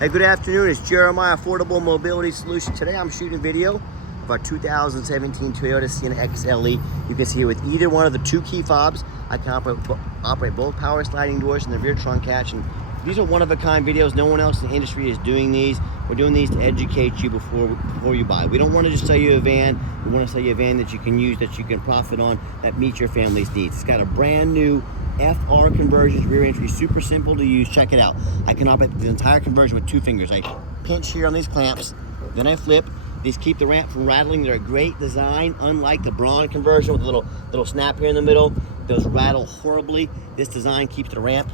Hey, good afternoon. It's Jeremiah, Affordable Mobility Solution. Today I'm shooting a video of our 2017 Toyota Sienna XLE. You can see here with either one of the two key fobs, I can operate both power sliding doors and the rear trunk hatch. And these are one-of-a-kind videos. No one else in the industry is doing these. We're doing these to educate you before you buy. We don't want to just sell you a van. We want to sell you a van that you can use, that you can profit on, that meets your family's needs. It's got a brand new FR conversion, rear entry, super simple to use. Check it out. I can operate the entire conversion with two fingers. I pinch here on these clamps, then I flip. These keep the ramp from rattling. They're a great design, unlike the Braun conversion with a little snap here in the middle. Those rattle horribly. This design keeps the ramp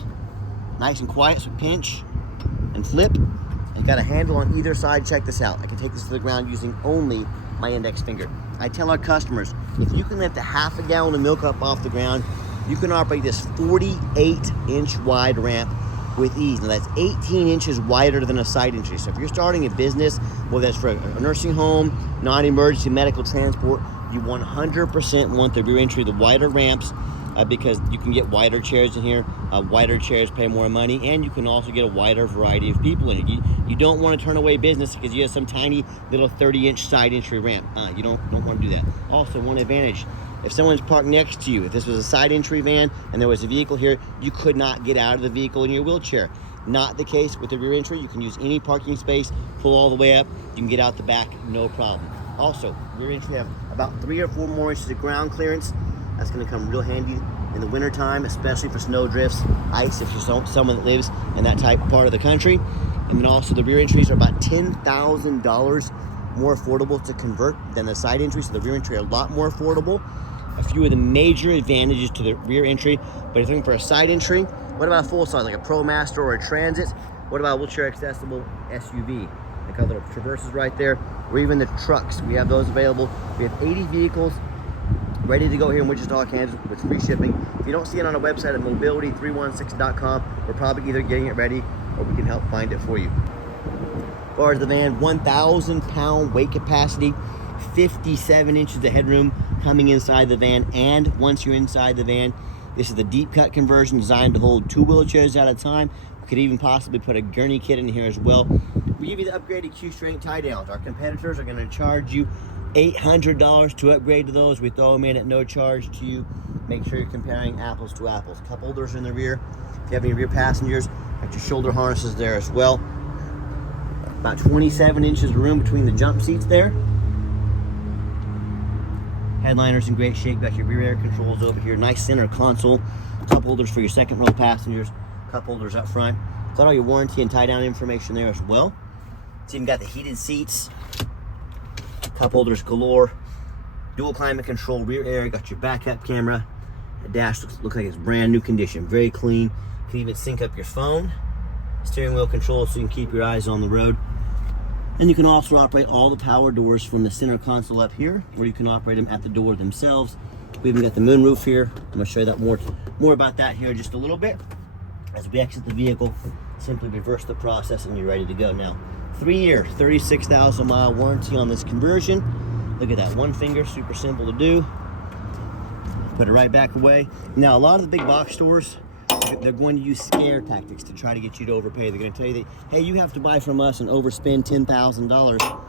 nice and quiet. So pinch and flip. And got a handle on either side. Check this out. I can take this to the ground using only my index finger. I tell our customers, if you can lift a half a gallon of milk up off the ground, you can operate this 48-inch wide ramp with ease. Now that's 18 inches wider than a side entry. So if you're starting a business, whether that's for a nursing home, non-emergency medical transport, you 100% want the rear entry, the wider ramps, because you can get wider chairs in here. Wider chairs pay more money, and you can also get a wider variety of people in it. You don't want to turn away business because you have some tiny little 30-inch side entry ramp. You don't want to do that. Also, one advantage, if someone's parked next to you, if this was a side entry van and there was a vehicle here, you could not get out of the vehicle in your wheelchair. Not the case with the rear entry. You can use any parking space, pull all the way up, you can get out the back, no problem. Also, rear entry have about 3 or 4 more inches of ground clearance. That's going to come real handy in the winter time, especially for snow drifts, ice, if you're someone that lives in that type of part of the country. And then also the rear entries are about $10,000 more affordable to convert than the side entry, so the rear entry are a lot more affordable. A few of the major advantages to the rear entry, but if you're looking for a side entry, what about a full size, like a ProMaster or a Transit? What about a wheelchair accessible SUV? Like our little Traverses right there, or even the trucks. We have those available. We have 80 vehicles ready to go here in Wichita, Kansas with free shipping. If you don't see it on our website at mobility316.com, we're probably either getting it ready or we can help find it for you. As far as the van, 1,000-pound weight capacity, 57 inches of headroom coming inside the van. And once you're inside the van, this is the deep cut conversion designed to hold 2 wheelchairs at a time. We could even possibly put a gurney kit in here as well. We give you the upgraded Q-strength tie downs. Our competitors are going to charge you $800 to upgrade to those. We throw them in at no charge to you. Make sure you're comparing apples to apples. Cup holders in the rear. If you have any rear passengers, got your shoulder harnesses there as well. About 27 inches of room between the jump seats there. Headliner's in great shape. Got your rear air controls over here. Nice center console. Cup holders for your second row passengers. Cup holders up front. Got all your warranty and tie down information there as well. It's even got the heated seats. Cup holders galore. Dual climate control, rear air. Got your backup camera. The dash looks like it's brand new condition. Very clean. You can even sync up your phone. Steering wheel control so you can keep your eyes on the road. And you can also operate all the power doors from the center console up here, or you can operate them at the door themselves. We even got the moonroof here. I'm going to show you that more about that here in just a little bit. As we exit the vehicle, simply reverse the process and you're ready to go. Now, 3-year, 36,000 mile warranty on this conversion. Look at that, one finger, super simple to do. Put it right back away. Now, a lot of the big box stores, they're going to use scare tactics to try to get you to overpay. They're going to tell you that, hey, you have to buy from us and overspend $10,000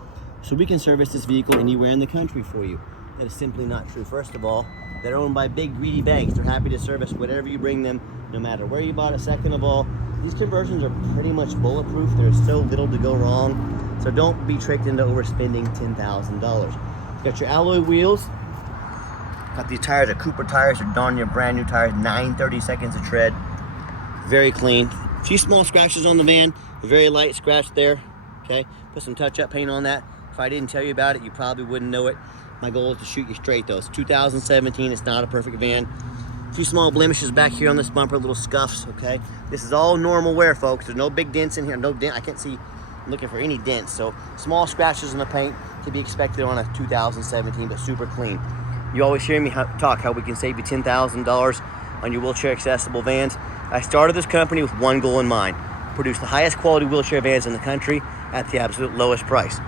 so we can service this vehicle anywhere in the country for you. That is simply not true. First of all, they're owned by big greedy banks. They're happy to service whatever you bring them, no matter where you bought it. Second of all, these conversions are pretty much bulletproof. There's so little to go wrong. So don't be tricked into overspending $10,000. Got your alloy wheels. Got these tires are Cooper tires. They're darn near brand new tires. 932 of tread. Very clean. A few small scratches on the van. A very light scratch there. Okay. Put some touch-up paint on that. If I didn't tell you about it, you probably wouldn't know it. My goal is to shoot you straight though. It's 2017. It's not a perfect van. A few small blemishes back here on this bumper, little scuffs. Okay. This is all normal wear, folks. There's no big dents in here. No dent. I can't see. I'm looking for any dents. So small scratches in the paint to be expected on a 2017, but super clean. You always hear me talk how we can save you $10,000 on your wheelchair accessible vans. I started this company with one goal in mind: produce the highest quality wheelchair vans in the country at the absolute lowest price.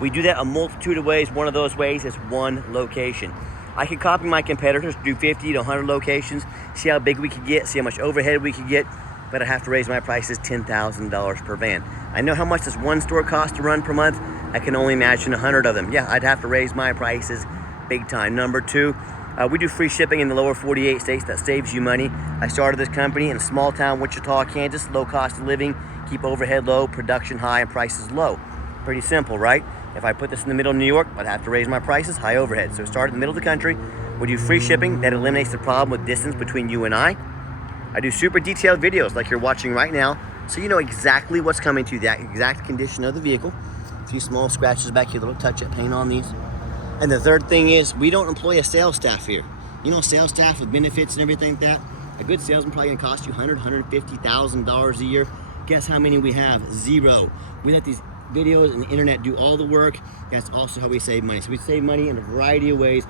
We do that a multitude of ways. One of those ways is one location. I could copy my competitors, do 50 to 100 locations, see how big we could get, see how much overhead we could get, but I have to raise my prices $10,000 per van. I know how much this one store costs to run per month. I can only imagine 100 of them. Yeah, I'd have to raise my prices big time. Number two, we do free shipping in the lower 48 states. That saves you money. I started this company in a small town, Wichita, Kansas. Low cost of living, keep overhead low, production high, and prices low. Pretty simple, right? If I put this in the middle of New York, I'd have to raise my prices, high overhead. So start in the middle of the country. We do free shipping. That eliminates the problem with distance between you and I. I do super detailed videos like you're watching right now, so you know exactly what's coming to you, the exact condition of the vehicle. A few small scratches back here, little touch-up paint on these. And the third thing is, we don't employ a sales staff here. You know, sales staff with benefits and everything like that, a good salesman probably gonna cost you $100,000, $150,000 a year. Guess how many we have? Zero. We let these videos and the internet do all the work. That's also how we save money. So we save money in a variety of ways.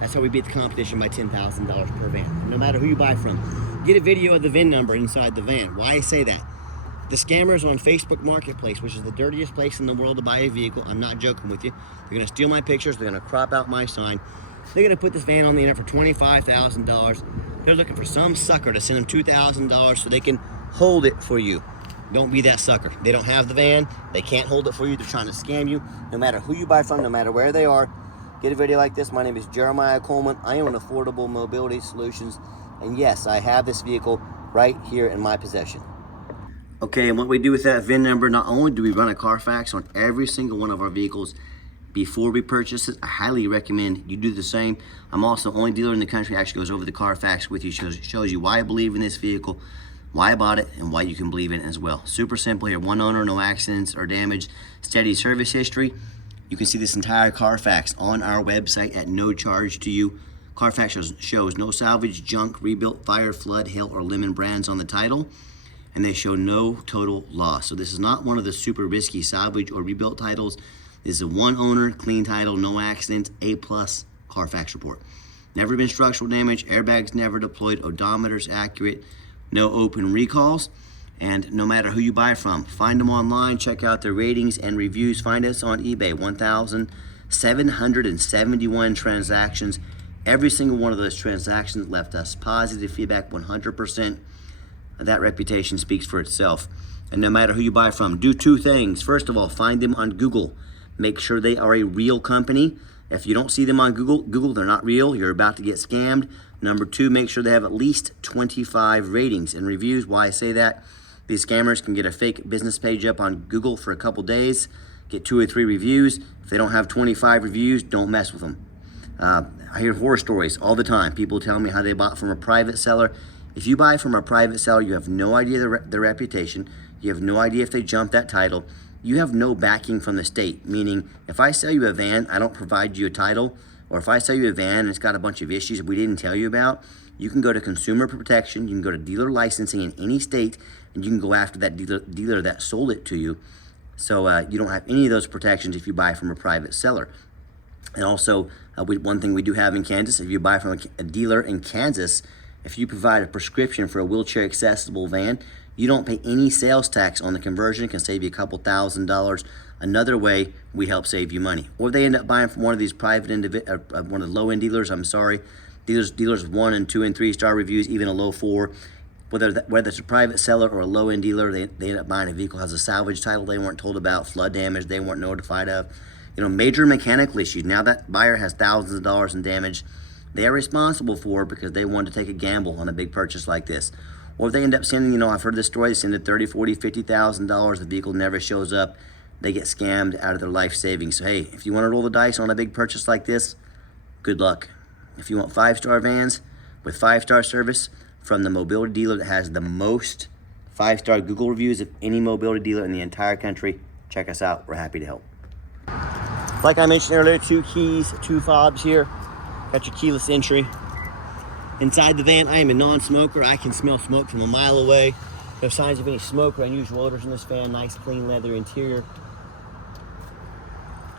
That's how we beat the competition by $10,000 per van, no matter who you buy from. Get a video of the VIN number inside the van. Why I say that? The scammers on Facebook Marketplace, which is the dirtiest place in the world to buy a vehicle, I'm not joking with you. They're gonna steal my pictures, they're gonna crop out my sign. They're gonna put this van on the internet for $25,000. They're looking for some sucker to send them $2,000 so they can hold it for you. Don't be that sucker. They don't have the van, they can't hold it for you, they're trying to scam you. No matter who you buy from, no matter where they are, get a video like this. My name is Jeremiah Coleman. I own Affordable Mobility Solutions. And yes, I have this vehicle right here in my possession. Okay, and what we do with that VIN number, not only do we run a Carfax on every single one of our vehicles before we purchase it, I highly recommend you do the same. I'm also the only dealer in the country that actually goes over the Carfax with you, shows you why I believe in this vehicle, why I bought it, and why you can believe in it as well. Super simple here, one owner, no accidents or damage, steady service history. You can see this entire Carfax on our website at no charge to you. Carfax shows no salvage, junk, rebuilt, fire, flood, hail, or lemon brands on the title, and they show no total loss. So this is not one of the super risky salvage or rebuilt titles. This is a one owner, clean title, no accidents, A+ Carfax report. Never been structural damage, airbags never deployed, odometer's accurate, no open recalls. And no matter who you buy from, find them online, check out their ratings and reviews. Find us on eBay, 1,771 transactions. Every single one of those transactions left us positive feedback, 100%. That reputation speaks for itself. And no matter who you buy from, do two things. First of all, find them on Google. Make sure they are a real company. If you don't see them on Google, they're not real. You're about to get scammed. Number two, make sure they have at least 25 ratings and reviews. Why I say that? These scammers can get a fake business page up on Google for a couple days, get 2 or 3 reviews. If they don't have 25 reviews, don't mess with them. I hear horror stories all the time. People tell me how they bought from a private seller. If you buy from a private seller, you have no idea their reputation. You have no idea if they jumped that title. You have no backing from the state, meaning if I sell you a van, I don't provide you a title, or if I sell you a van and it's got a bunch of issues we didn't tell you about, you can go to consumer protection, you can go to dealer licensing in any state, and you can go after that dealer that sold it to you. So you don't have any of those protections if you buy from a private seller. And also, one thing we do have in Kansas, if you buy from a dealer in Kansas, if you provide a prescription for a wheelchair accessible van, you don't pay any sales tax on the conversion. It can save you a couple $1,000s. Another way we help save you money. Or they end up buying from one of these private one of the low-end dealers, dealers with 1 and 2 and 3 star reviews, even a low 4. Whether it's a private seller or a low-end dealer, they end up buying a vehicle that has a salvage title they weren't told about, flood damage they weren't notified of, major mechanical issues. Now that buyer has thousands of dollars in damage they are responsible for because they wanted to take a gamble on a big purchase like this. Or if they end up sending, I've heard this story, they send it $30,000, $40,000, $50,000, the vehicle never shows up, they get scammed out of their life savings. So hey, if you want to roll the dice on a big purchase like this, good luck. If you want 5-star vans with 5-star service from the mobility dealer that has the most 5-star Google reviews of any mobility dealer in the entire country, check us out. We're happy to help. Like I mentioned earlier, 2 keys, 2 fobs here. Got your keyless entry. Inside the van, I am a non-smoker. I can smell smoke from a mile away. No signs of any smoke or unusual odors in this van. Nice, clean leather interior.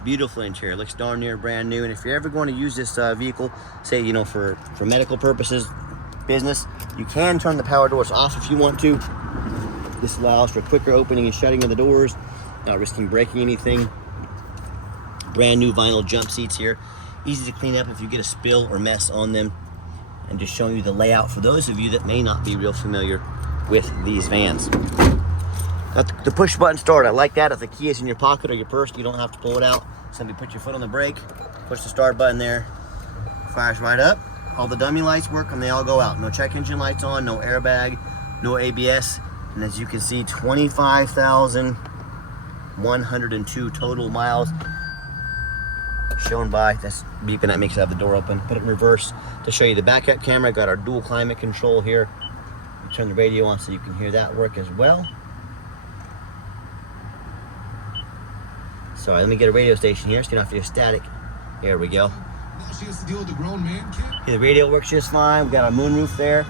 Beautiful interior. Looks darn near brand new. And if you're ever going to use this vehicle, say, for medical purposes, business, you can turn the power doors off if you want to. This allows for quicker opening and shutting of the doors, not risking breaking anything. Brand new vinyl jump seats here. Easy to clean up if you get a spill or mess on them. And just showing you the layout for those of you that may not be real familiar with these vans. Got the push button start. I like that. If the key is in your pocket or your purse, you don't have to pull it out. Simply put your foot on the brake, push the start button there, fires right up. All the dummy lights work and they all go out. No check engine lights on, no airbag, no ABS. And as you can see, 25,102 total miles shown by. That's beeping, that makes it have the door open. Put it in reverse to show you the backup camera. Got our dual climate control here. Turn the radio on so you can hear that work as well. Sorry, let me get a radio station here so you don't have to hear static. There we go. She has to deal with the grown man kid. Yeah, the radio works just fine. We got our moonroof there.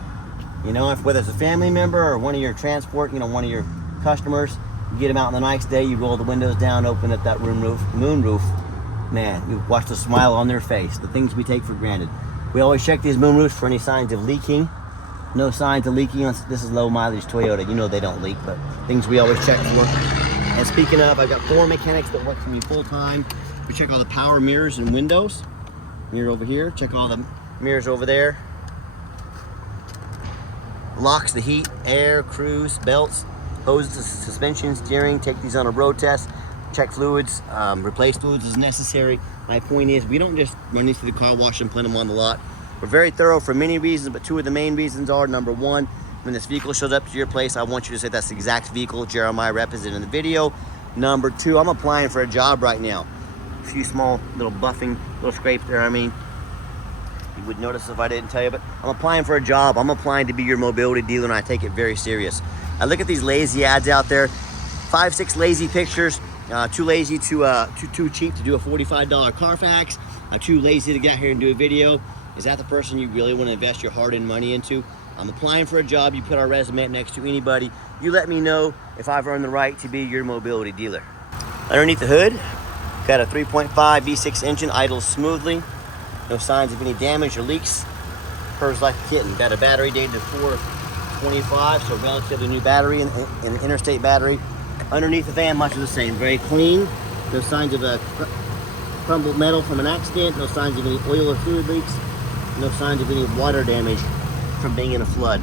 You know, if whether it's a family member or one of your transport, you know, one of your customers, you get them out on the nice day, you roll the windows down, open up that moonroof. Man, you watch the smile on their face. The things we take for granted. We always check these moonroofs for any signs of leaking. No signs of leaking. This is low mileage Toyota. You know they don't leak, but things we always check for. And speaking of, I've got 4 mechanics that work for me full time. We check all the power mirrors and windows. Mirror over here. Check all the mirrors over there. Locks, the heat, air, cruise, belts, hoses, suspension, steering. Take these on a road test. Check fluids. Replace fluids as necessary. My point is, we don't just run these through the car wash and put them on the lot. We're very thorough for many reasons, but 2 of the main reasons are, number 1, when this vehicle shows up to your place, I want you to say that's the exact vehicle Jeremiah represented in the video. Number 2, I'm applying for a job right now. A few small little buffing, little scrapes there, I mean. You would notice if I didn't tell you, but I'm applying for a job. I'm applying to be your mobility dealer, and I take it very serious. I look at these lazy ads out there, 5, 6 lazy pictures, too lazy to, too cheap to do a $45 Carfax, too lazy to get out here and do a video. Is that the person you really want to invest your hard-earned money into? I'm applying for a job. You put our resume next to anybody. You let me know if I've earned the right to be your mobility dealer. Underneath the hood, got a 3.5 V6 engine, idles smoothly. No signs of any damage or leaks. Purrs like a kitten. Got a battery dated 4/25, so relatively new battery, and an interstate battery. Underneath the van, much of the same. Very clean. No signs of a crumbled metal from an accident. No signs of any oil or fluid leaks. No signs of any water damage from being in a flood.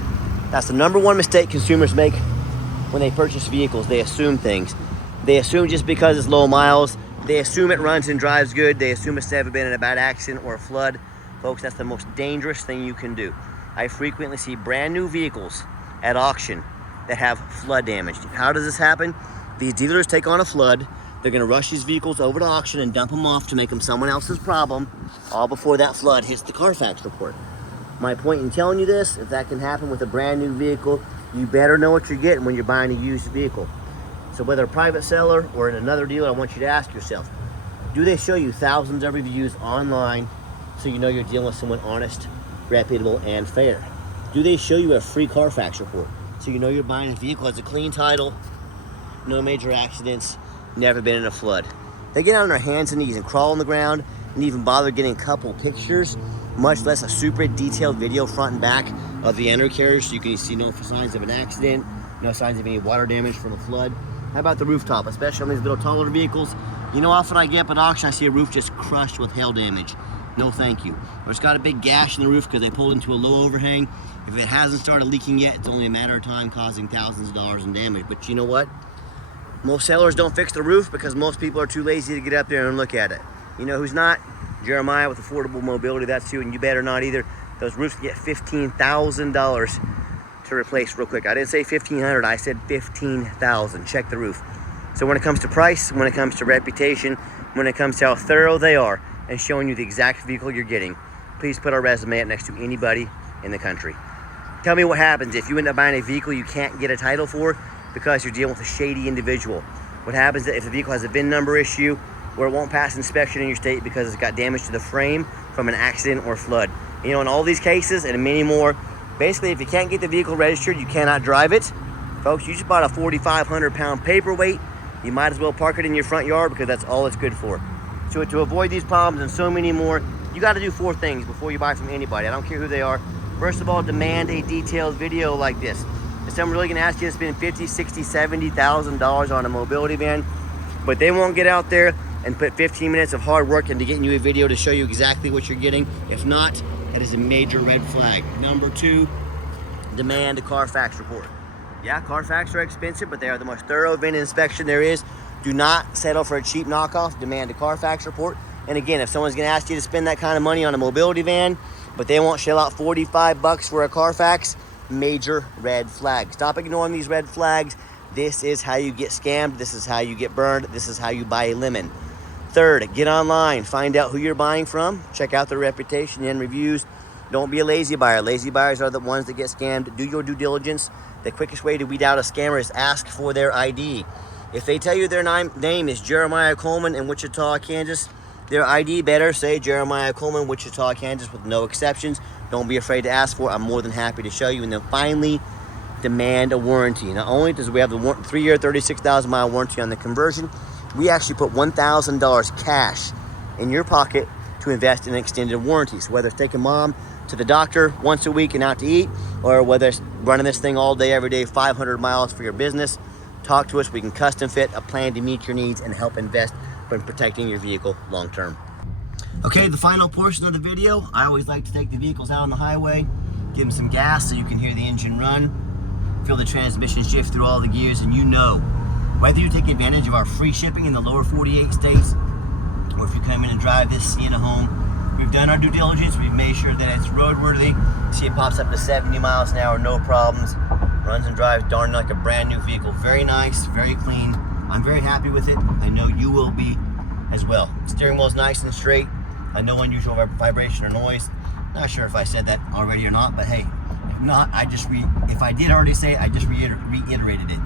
That's the number 1 mistake consumers make when they purchase vehicles. They assume things. They assume just because it's low miles, they assume it runs and drives good, they assume it's never been in a bad accident or a flood. Folks, that's the most dangerous thing you can do. I frequently see brand new vehicles at auction that have flood damage. How does this happen? These dealers take on a flood. They're gonna rush these vehicles over to auction and dump them off to make them someone else's problem, all before that flood hits the Carfax report. My point in telling you this, if that can happen with a brand new vehicle, you better know what you're getting when you're buying a used vehicle. So whether a private seller or in another dealer, I want you to ask yourself, do they show you thousands of reviews online so you know you're dealing with someone honest, reputable, and fair? Do they show you a free Carfax report so you know you're buying a vehicle that has a clean title, no major accidents, never been in a flood? They get on their hands and knees and crawl on the ground and even bother getting a couple pictures, much less a super detailed video front and back of the undercarriage so you can see no signs of an accident, no signs of any water damage from a flood. How about the rooftop, especially on these little taller vehicles? You know, often I get up at auction, I see a roof just crushed with hail damage. No thank you. Or it's got a big gash in the roof because they pulled into a low overhang. If it hasn't started leaking yet, it's only a matter of time causing thousands of dollars in damage. But you know what? Most sellers don't fix the roof because most people are too lazy to get up there and look at it. You know who's not? Jeremiah with Affordable Mobility, that's you, and you better not either. Those roofs get $15,000 to replace real quick. I didn't say $1,500, I said $15,000. Check the roof. So when it comes to price, when it comes to reputation, when it comes to how thorough they are and showing you the exact vehicle you're getting, please put our resume up next to anybody in the country. Tell me what happens if you end up buying a vehicle you can't get a title for because you're dealing with a shady individual. What happens if the vehicle has a VIN number issue where it won't pass inspection in your state because it's got damage to the frame from an accident or flood? You know, in all these cases and many more, basically if you can't get the vehicle registered, you cannot drive it. Folks, you just bought a 4,500 pound paperweight. You might as well park it in your front yard because that's all it's good for. So to avoid these problems and so many more, you got to do 4 things before you buy from anybody. I don't care who they are. First of all, demand a detailed video like this. If someone really gonna ask you to spend $50,000, $60,000, $70,000 on a mobility van, but they won't get out there and put 15 minutes of hard work into getting you a video to show you exactly what you're getting. If not, that is a major red flag. Number 2, demand a Carfax report. Yeah, Carfax are expensive, but they are the most thorough VIN inspection there is. Do not settle for a cheap knockoff. Demand a Carfax report. And again, if someone's going to ask you to spend that kind of money on a mobility van, but they won't shell out 45 bucks for a Carfax, major red flag. Stop ignoring these red flags. This is how you get scammed. This is how you get burned. This is how you buy a lemon. Third, get online. Find out who you're buying from. Check out their reputation and reviews. Don't be a lazy buyer. Lazy buyers are the ones that get scammed. Do your due diligence. The quickest way to weed out a scammer is ask for their ID. If they tell you their name is Jeremiah Coleman in Wichita, Kansas, their ID better say Jeremiah Coleman, Wichita, Kansas, with no exceptions. Don't be afraid to ask for it. I'm more than happy to show you. And then finally, demand a warranty. Not only does we have the 3-year, 36,000-mile warranty on the conversion, we actually put $1,000 cash in your pocket to invest in extended warranties, whether it's taking mom to the doctor once a week and out to eat, or whether it's running this thing all day, every day, 500 miles for your business. Talk to us. We can custom fit a plan to meet your needs and help invest in protecting your vehicle long term. Okay, the final portion of the video, I always like to take the vehicles out on the highway, give them some gas so you can hear the engine run, feel the transmission shift through all the gears, and you know, whether you take advantage of our free shipping in the lower 48 states, or if you come in and drive this Sienna home, we've done our due diligence. We've made sure that it's roadworthy. See, it pops up to 70 miles an hour, no problems. Runs and drives darn like a brand new vehicle. Very nice, very clean. I'm very happy with it. I know you will be as well. Steering wheel's nice and straight. No unusual vibration or noise. Not sure if I said that already or not, but hey, if not, if I did already say it, I just reiterated it.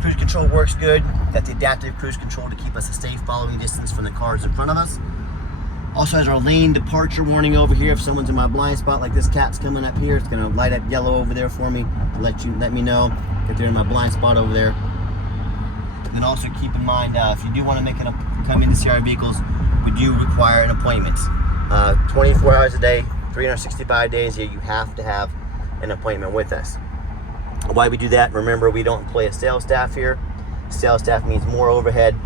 Cruise control works good. Got the adaptive cruise control to keep us a safe following distance from the cars in front of us. Also has our lane departure warning over here. If someone's in my blind spot, like this cat's coming up here, it's gonna light up yellow over there for me to let me know that they're in my blind spot over there. And then also keep in mind, if you do want to come in to see our vehicles, we do require an appointment. 24 hours a day, 365 days a year, you have to have an appointment with us. Why we do that? Remember, we don't employ a sales staff here. Sales staff means more overhead.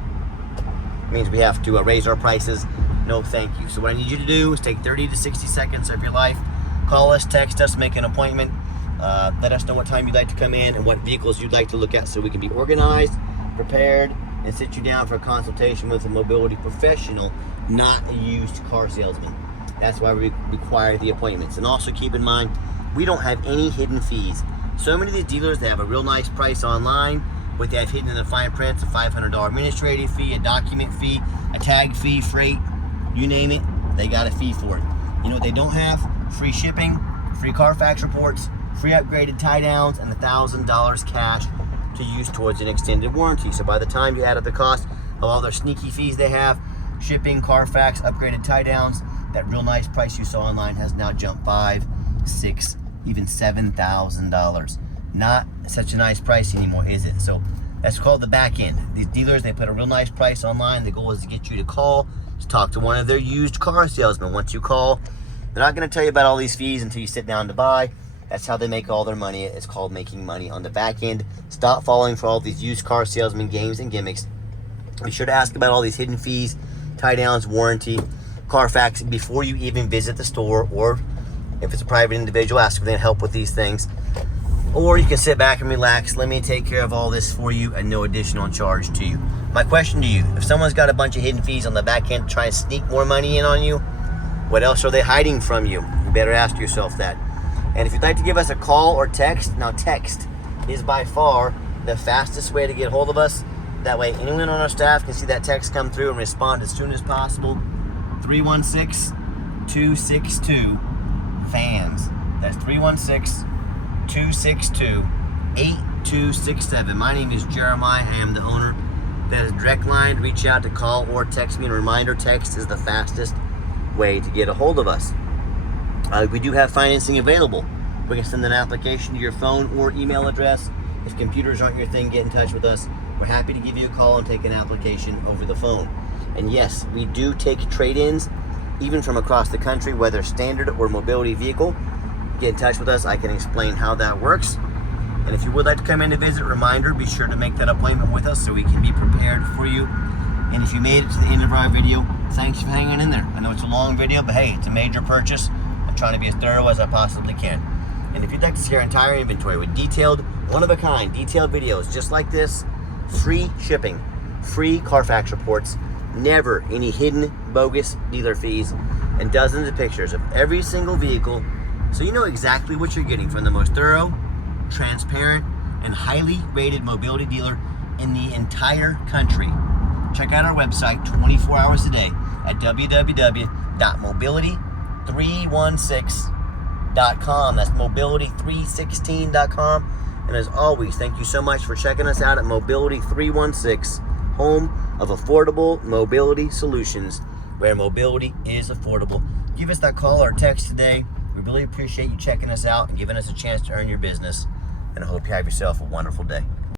It means we have to raise our prices. No, thank you. So what I need you to do is take 30 to 60 seconds of your life. Call us, text us, make an appointment. Let us know what time you'd like to come in and what vehicles you'd like to look at so we can be organized, prepared, and sit you down for a consultation with a mobility professional, not a used car salesman. That's why we require the appointments. And also keep in mind, we don't have any hidden fees. So many of these dealers, they have a real nice price online, but they have hidden in the fine print a $500 administrative fee, a document fee, a tag fee, freight, you name it, they got a fee for it. You know what they don't have? Free shipping, free Carfax reports, free upgraded tie downs, and $1,000 cash to use towards an extended warranty. So by the time you add up the cost of all their sneaky fees they have, shipping, Carfax, upgraded tie downs, that real nice price you saw online has now jumped $5,000, $6,000, even $7,000. Not such a nice price anymore, is it? So that's called the back end. These dealers, they put a real nice price online. The goal is to get you to call, to talk to one of their used car salesmen. Once you call, they're not going to tell you about all these fees until you sit down to buy. That's how they make all their money. It's called making money on the back end. Stop falling for all these used car salesman games and gimmicks. Be sure to ask about all these hidden fees, tie downs, warranty, Carfax before you even visit the store, or if it's a private individual, ask for their help with these things. Or you can sit back and relax. Let me take care of all this for you at no additional charge to you. My question to you, if someone's got a bunch of hidden fees on the back end to try and sneak more money in on you, what else are they hiding from you? You better ask yourself that. And if you'd like to give us a call or text, now text is by far the fastest way to get hold of us. That way anyone on our staff can see that text come through and respond as soon as possible. 316-262-FANS. That's 316-262-8267. My name is Jeremiah. I am the owner. That is a direct line to reach out to call or text me. And a reminder, text is the fastest way to get a hold of us. We do have financing available. We can send an application to your phone or email address. If computers aren't your thing, get in touch with us. We're happy to give you a call and take an application over the phone. And yes, we do take trade-ins, even from across the country, whether standard or mobility vehicle. Get in touch with us. I can explain how that works. And if you would like to come in to visit, reminder, be sure to make that appointment with us so we can be prepared for you. And if you made it to the end of our video, thanks for hanging in there. I know it's a long video, but hey, it's a major purchase. I'm trying to be as thorough as I possibly can. And if you'd like to see our entire inventory with detailed, one-of-a-kind, detailed videos just like this, free shipping, free Carfax reports, never any hidden, bogus dealer fees, and dozens of pictures of every single vehicle, so you know exactly what you're getting from the most thorough, transparent, and highly rated mobility dealer in the entire country. Check out our website 24 hours a day at www.mobility316.com. That's mobility316.com. And as always, thank you so much for checking us out at Mobility 316, home of affordable mobility solutions, where mobility is affordable. Give us that call or text today. We really appreciate you checking us out and giving us a chance to earn your business. And I hope you have yourself a wonderful day.